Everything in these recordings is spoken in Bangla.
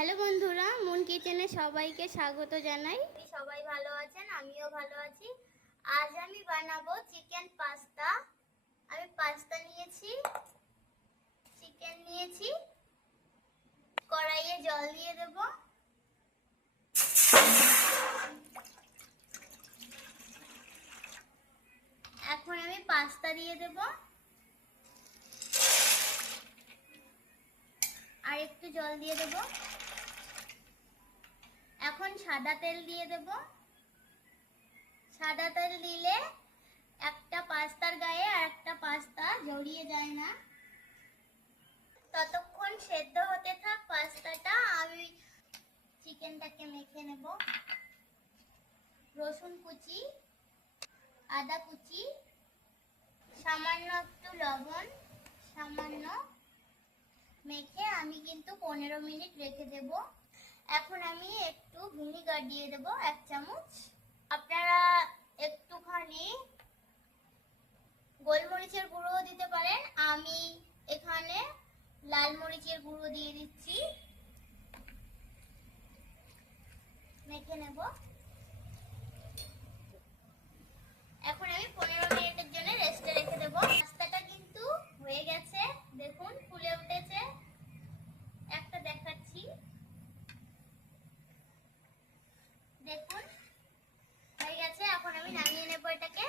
হ্যালো বন্ধুরা, মুন কিচেনে সবাইকে স্বাগত জানাই। সবাই ভালো আছেন? আমিও ভালো আছি। আজ আমি বানাবো চিকেন পাস্তা। আমি পাস্তা নিয়েছি, চিকেন নিয়েছি। কড়াইয়ে জল দিয়ে দেব। এখন আমি পাস্তা দিয়ে দেব। আর একটু জল দিয়ে দেব। এখন সাদা তেল দিয়ে দেব। সাদা তেল দিলে একটা পাস্তার গায়ে আর একটা পাস্তা জড়িয়ে যায় না। ততক্ষণ সেদ্ধ হতে থাক পাস্তাটা, আমি চিকেনটাকে মেখে নেব। রসুন কুচি, আদা কুচি, সামান্য একটু লবণ, সামান্য মেখে আমি কিন্তু পনেরো মিনিট রেখে দেব। এখন আমি একটু ভিনিগার দিয়ে দেব, এক চামচ। আপনারা একটুখানি গোলমরিচের গুঁড়ো দিতে পারেন। আমি এখানে লাল মরিচের গুঁড়ো দিয়ে দিচ্ছি মেখে নেব এখন আমি পনেরো মিনিটের জন্য রেস্টে রেখে দেবো পাস্তাটা কিন্তু হয়ে গেছে দেখুন ফুলে উঠেছে একটা দেখাচ্ছি দেখুন হয়ে গেছে এখন আমি নামিয়ে নেব এটাকে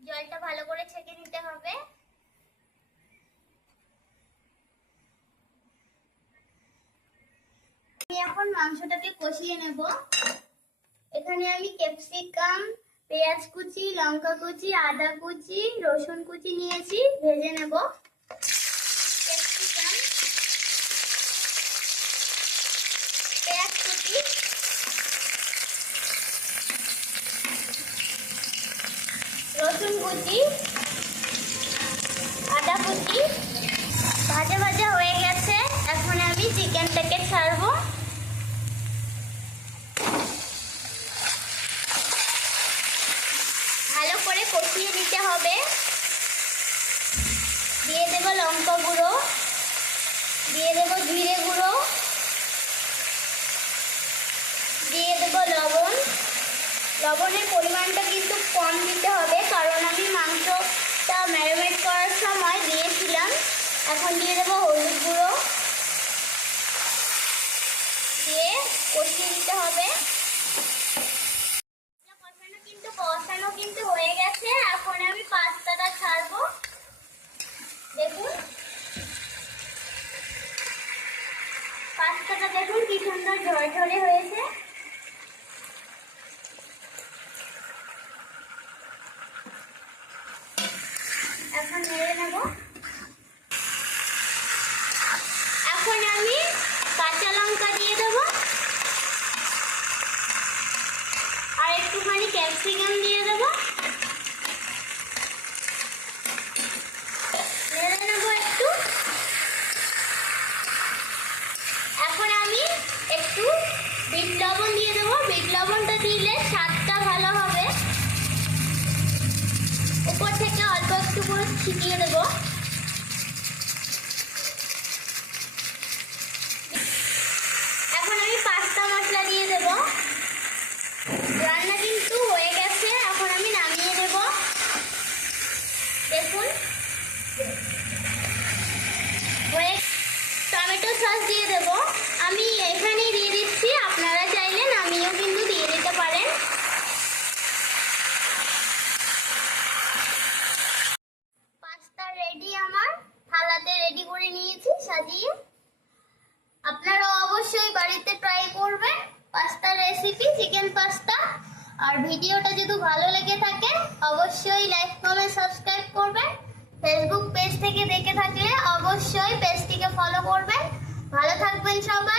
জলটা ভালো করে ছেঁকে নিতে হবে। এখন মাংসটাকে কষিয়ে নেব। এখানে আমি ক্যাপসিকাম, পেঁয়াজ কুচি, লঙ্কা কুচি, আদা কুচি, রসুন কুচি নিয়েছি, ভেজে নেব। ক্যাপসিকাম, পেঁয়াজ কুচি রসুন কুচি, আদা কুচি, ভাজা ভাজা হয়ে গেছে। এখন আমি চিকেনটাকে ছাড়বো। ভালো করে কষিয়ে নিতে হবে। দিয়ে দেব লঙ্কা গুঁড়ো, দিয়ে দেব জিরে গুঁড়ো, দিয়ে দেব লবণ। লবণের পরিমাণটা কিন্তু এখন দিয়ে দেবো হলুদ গুঁড়ো। দিয়ে কষিয়ে দিতে হবে। কষানো কিন্তু হয়ে গেছে। এখন আমি পাস্তাটা ছাড়বো দেখুন পাস্তাটা দেখুন কি সুন্দর ঝরঝরে হয়েছে এখন নেড়ে নেব এখন আমি কাঁচা লঙ্কা দিয়ে দেবো আর একটুখানি ক্যাপসিকাম দিয়ে দেবো নেড়ে নেব একটু এখন আমি একটু বিট লবণ দিয়ে দেবো। বিট লবণটা দিলে স্বাদটা ভালো হবে। উপর থেকে অল্প একটু করে ছিটিয়ে দেবো এখন আমি পাস্তা মশলা দিয়ে দেবো রান্না কিন্তু হয়ে গেছে এখন আমি নামিয়ে দেব দেখুন হয়ে টমেটো সস দিয়ে দেব আমি এখানেই দিয়ে দিচ্ছি আপনারা চাইলে নামিয়েও কিন্তু দিয়ে দিতে পারেন পাস্তা রেডি আমার থালাতে রেডি করে সাজিয়ে আপনারা অবশ্যই বাড়িতে ট্রাই করবেন পাস্তা রেসিপি চিকেন পাস্তা আর ভিডিওটা যদি ভালো লেগে থাকে, অবশ্যই লাইক কমেন্ট সাবস্ক্রাইব করবেন। ফেসবুক পেজ থেকে দেখে থাকলে অবশ্যই পেজটিকে ফলো করবেন। ভালো থাকবেন সবাই।